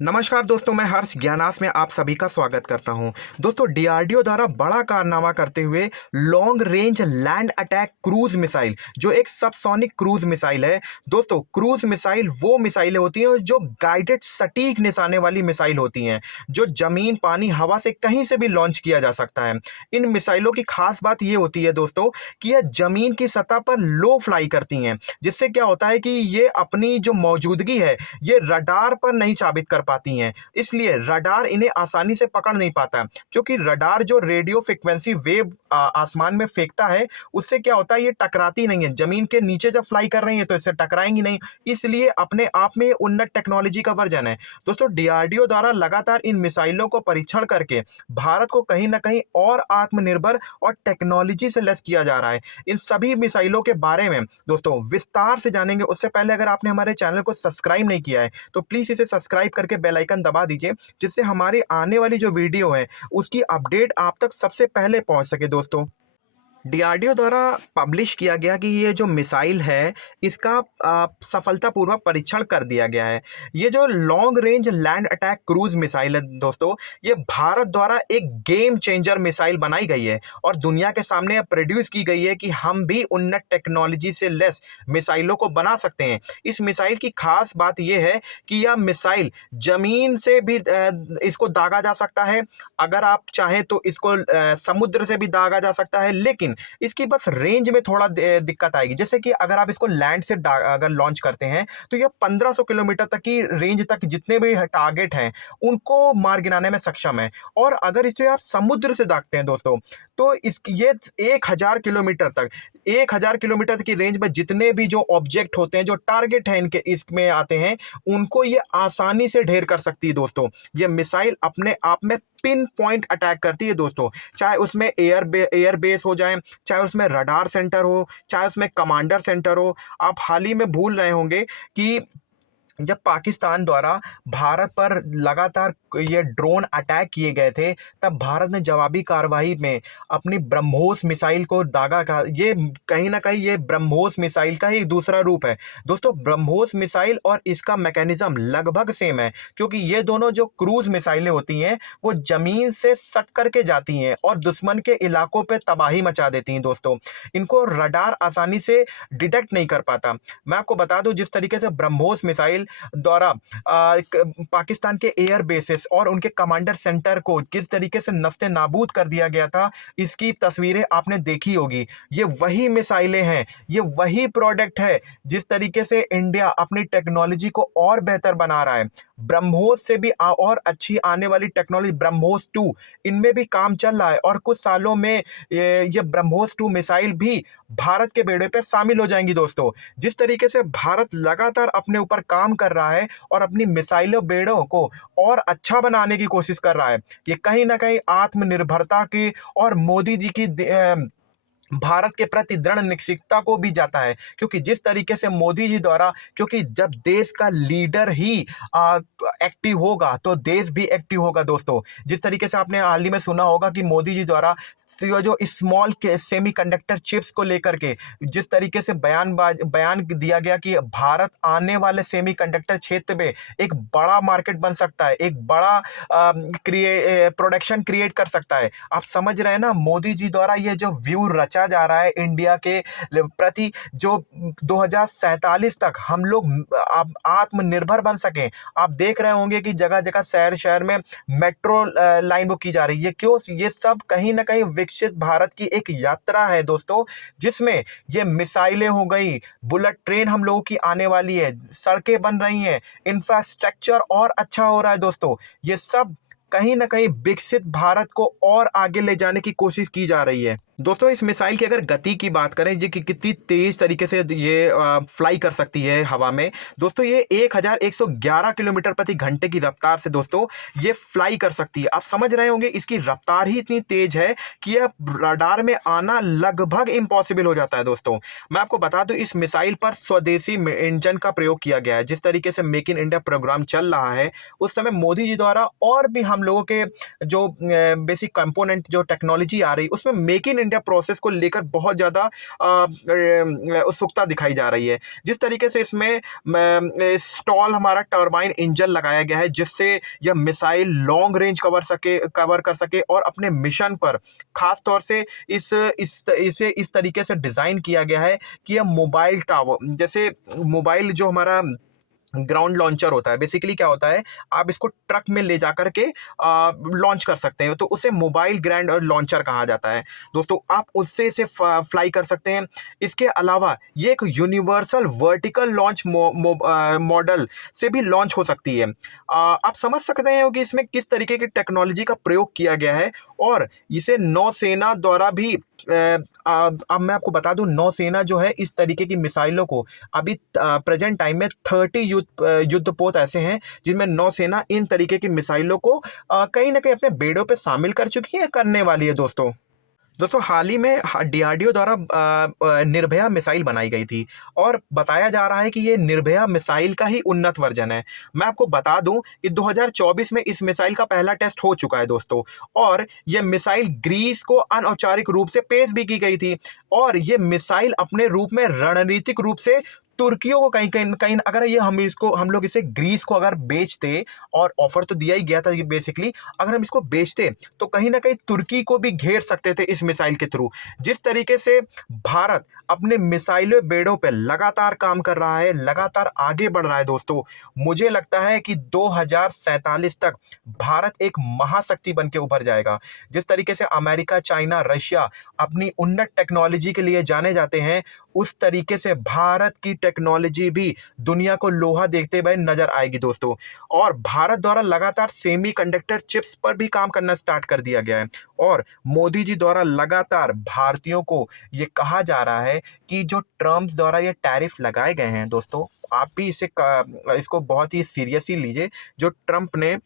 नमस्कार दोस्तों, मैं हर्ष ज्ञानास में आप सभी का स्वागत करता हूं। दोस्तों, डीआरडीओ द्वारा बड़ा कारनामा करते हुए long range land attack cruise missile, जो एक सबसोनिक क्रूज मिसाइल है। दोस्तों, क्रूज मिसाइल वो मिसाइलें होती हैं जो गाइडेड सटीक निशाने वाली मिसाइल होती हैं, जो जमीन, पानी, हवा से कहीं से भी लॉन्च किया जा सकता है। इन मिसाइलों की खास बात ये होती है दोस्तों कि यह जमीन की सतह पर लो फ्लाई करती हैं, जिससे क्या होता है कि ये अपनी जो मौजूदगी है ये रडार पर नहीं साबित कर पाती हैं। इसलिए रडार इन्हें आसानी से पकड़ नहीं पाता, क्योंकि रडार जो रेडियो फ्रिक्वेंसी वेव आसमान में फेंकता है, उससे क्या होता है, ये टकराती नहीं है। जमीन के नीचे जब फ्लाई कर रही है तो इससे टकराएंगी नहीं। इसलिए अपने आप में उन्नत टेक्नोलॉजी का वर्जन है। दोस्तों, डीआरडीओ द्वारा लगातार इन मिसाइलों को परीक्षण करके भारत को कहीं ना कहीं और आत्मनिर्भर और टेक्नोलॉजी से लैस किया जा रहा है। इन सभी मिसाइलों के बारे में दोस्तों विस्तार से जानेंगे। उससे पहले अगर आपने हमारे चैनल को सब्सक्राइब नहीं किया है तो प्लीज़ इसे सब्सक्राइब करके बेल आइकन दबा दीजिए, जिससे हमारी आने वाली जो वीडियो है उसकी अपडेट आप तक सबसे पहले पहुंच सके। दोस्तों, डीआरडीओ द्वारा पब्लिश किया गया कि ये जो मिसाइल है इसका सफलतापूर्वक परीक्षण कर दिया गया है। ये जो long range land attack cruise missile है दोस्तों, ये भारत द्वारा एक गेम चेंजर मिसाइल बनाई गई है और दुनिया के सामने प्रोड्यूस की गई है कि हम भी उन्नत टेक्नोलॉजी से लेस मिसाइलों को बना सकते हैं। इस मिसाइल की खास बात यह है कि यह मिसाइल जमीन से भी इसको दागा जा सकता है। अगर आप चाहें तो इसको समुद्र से भी दागा जा सकता है, लेकिन इसकी बस रेंज में थोड़ा दिक्कत आएगी। जैसे कि अगर आप इसको लैंड से अगर लॉन्च करते हैं तो ये 1500 किलोमीटर तक की रेंज तक जितने भी टारगेट हैं उनको मार गिराने में सक्षम है। और अगर इसे आप समुद्र से दागते हैं दोस्तों, तो इस ये 1000 किलोमीटर की रेंज में जितने भी जो ऑब्जेक्ट होते हैं, जो टारगेट हैं इनके इसमें आते हैं, उनको ये आसानी से ढेर कर सकती है। दोस्तों, ये मिसाइल अपने आप में पिन पॉइंट अटैक करती है दोस्तों। चाहे उसमें एयर बेस हो जाए, चाहे उसमें रडार सेंटर हो, चाहे उसमें कमांडर सेंटर हो। आप हाल ही में भूल रहे होंगे कि जब पाकिस्तान द्वारा भारत पर लगातार ये ड्रोन अटैक किए गए थे, तब भारत ने जवाबी कार्रवाई में अपनी ब्रह्मोस मिसाइल को दागा। का ये कहीं ना कहीं ये ब्रह्मोस मिसाइल का ही दूसरा रूप है। दोस्तों, ब्रह्मोस मिसाइल और इसका मैकेनिज्म लगभग सेम है, क्योंकि ये दोनों जो क्रूज मिसाइलें होती हैं वो जमीन से सट करके जाती हैं और दुश्मन के इलाकों पर तबाही मचा देती हैं। दोस्तों, इनको रडार आसानी से डिटेक्ट नहीं कर पाता। मैं आपको बता दूं, जिस तरीके से ब्रह्मोस मिसाइल द्वारा पाकिस्तान के एयर बेसिस और उनके कमांडर सेंटर को किस तरीके से नस्ते नाबूद कर दिया गया था, इसकी तस्वीरें आपने देखी होगी। ये वही मिसाइलें हैं, ये वही प्रोडक्ट है जिस तरीके से इंडिया अपनी टेक्नोलॉजी को और बेहतर बना रहा है। ब्रह्मोस से भी और अच्छी आने वाली टेक्नोलॉजी ब्रह्मोस 2, इनमें भी काम चल रहा है और कुछ सालों में ये ब्रह्मोस 2 मिसाइल भी भारत के बेड़े पर शामिल हो जाएंगी। दोस्तों, जिस तरीके से भारत लगातार अपने ऊपर काम कर रहा है और अपनी मिसाइलों बेड़ों को और अच्छा बनाने की कोशिश कर रहा है, ये कहीं ना कहीं आत्मनिर्भरता की और मोदी जी की भारत के प्रति दृढ़ निश्चितता को भी जाता है। क्योंकि जिस तरीके से मोदी जी द्वारा, क्योंकि जब देश का लीडर ही एक्टिव होगा तो देश भी एक्टिव होगा। दोस्तों, जिस तरीके से आपने हाल ही में सुना होगा कि मोदी जी द्वारा जो स्मॉल के सेमीकंडक्टर चिप्स को लेकर के जिस तरीके से बयान दिया गया कि भारत आने वाले सेमीकंडक्टर क्षेत्र में एक बड़ा मार्केट बन सकता है, एक बड़ा प्रोडक्शन क्रिएट कर सकता है। आप समझ रहे हैं ना, मोदी जी द्वारा ये जो व्यू रचा जा रहा है इंडिया के प्रति, जो 2047 तक हम लोग आत्मनिर्भर बन सकें। आप देख रहे होंगे कि जगह जगह शहर शहर में मेट्रो लाइन वो की जा रही है। क्यों? ये सब कहीं ना कहीं विकसित भारत की एक यात्रा है दोस्तों, जिसमें ये मिसाइलें हो गई, बुलेट ट्रेन हम लोगों की आने वाली है, सड़कें बन रही हैं, इंफ्रास्ट्रक्चर और अच्छा हो रहा है। दोस्तों, ये सब कहीं ना कहीं विकसित भारत को और आगे ले जाने की कोशिश की जा रही है। दोस्तों, इस मिसाइल की अगर गति की बात करें, ये कि कितनी तेज तरीके से ये फ्लाई कर सकती है हवा में। दोस्तों, ये 1111 किलोमीटर प्रति घंटे की रफ्तार से दोस्तों ये फ्लाई कर सकती है। आप समझ रहे होंगे, इसकी रफ्तार ही इतनी तेज है कि यह रडार में आना लगभग इम्पॉसिबल हो जाता है। दोस्तों, मैं आपको बता दूं, इस मिसाइल पर स्वदेशी इंजन का प्रयोग किया गया है। जिस तरीके से मेक इन इंडिया प्रोग्राम चल रहा है, उस समय मोदी जी द्वारा और भी हम लोगों के जो बेसिक कंपोनेंट जो टेक्नोलॉजी आ रही, उसमें मेक इन इंडिया प्रोसेस को लेकर बहुत ज़्यादा उत्सुकता दिखाई जा रही है। जिस तरीके से इसमें स्टॉल हमारा टरबाइन इंजन लगाया गया है, जिससे यह मिसाइल लॉन्ग रेंज कवर कर सके और अपने मिशन पर खास तौर से इसे इस तरीके से डिज़ाइन किया गया है कि यह मोबाइल टावर, जैसे मोबाइल जो हमारा ग्राउंड लॉन्चर होता है, बेसिकली क्या होता है, आप इसको ट्रक में ले जाकर के लॉन्च कर सकते हैं, तो उसे मोबाइल ग्रैंड लॉन्चर कहा जाता है। दोस्तों, आप उससे इसे फ्लाई कर सकते हैं। इसके अलावा ये एक यूनिवर्सल वर्टिकल लॉन्च मॉडल से भी लॉन्च हो सकती है। आप समझ सकते हैं कि इसमें किस तरीके की टेक्नोलॉजी का प्रयोग किया गया है, और इसे नौसेना द्वारा भी अब मैं आपको बता दूं, नौसेना जो है इस तरीके की मिसाइलों को अभी प्रेजेंट टाइम में 30 युद्धपोत ऐसे हैं जिनमें नौसेना इन तरीके की मिसाइलों को कहीं ना कहीं अपने बेड़ों पे शामिल कर चुकी है, करने वाली है। दोस्तों हाल ही में डीआरडीओ द्वारा निर्भया मिसाइल बनाई गई थी, और बताया जा रहा है कि ये निर्भया मिसाइल का ही उन्नत वर्जन है। मैं आपको बता दूं कि 2024 में इस मिसाइल का पहला टेस्ट हो चुका है दोस्तों, और ये मिसाइल ग्रीस को अनौपचारिक रूप से पेश भी की गई थी, और ये मिसाइल अपने रूप में रणनीतिक रूप से तुर्कियों को कहीं कहीं कहीं अगर ये हम लोग इसे ग्रीस को अगर बेचते, और ऑफर तो दिया ही गया था, ये बेसिकली अगर हम इसको बेचते तो कहीं ना कहीं तुर्की को भी घेर सकते थे इस मिसाइल के थ्रू। जिस तरीके से भारत अपने मिसाइलों बेड़ों पे लगातार काम कर रहा है, लगातार आगे बढ़ रहा है दोस्तों, मुझे लगता है कि 2047 तक भारत एक महाशक्ति बन के उभर जाएगा। जिस तरीके से अमेरिका, चाइना, रशिया अपनी उन्नत टेक्नोलॉजी के लिए जाने जाते हैं, उस तरीके से भारत की टेक्नोलॉजी भी दुनिया को लोहा देखते हुए नजर आएगी दोस्तों। और भारत द्वारा लगातार सेमीकंडक्टर चिप्स पर भी काम करना स्टार्ट कर दिया गया है, और मोदी जी द्वारा लगातार भारतीयों को ये कहा जा रहा है कि जो ट्रम्प द्वारा ये टैरिफ लगाए गए हैं दोस्तों, आप भी इसको बहुत ही सीरियसली लीजिए। जो ट्रम्प ने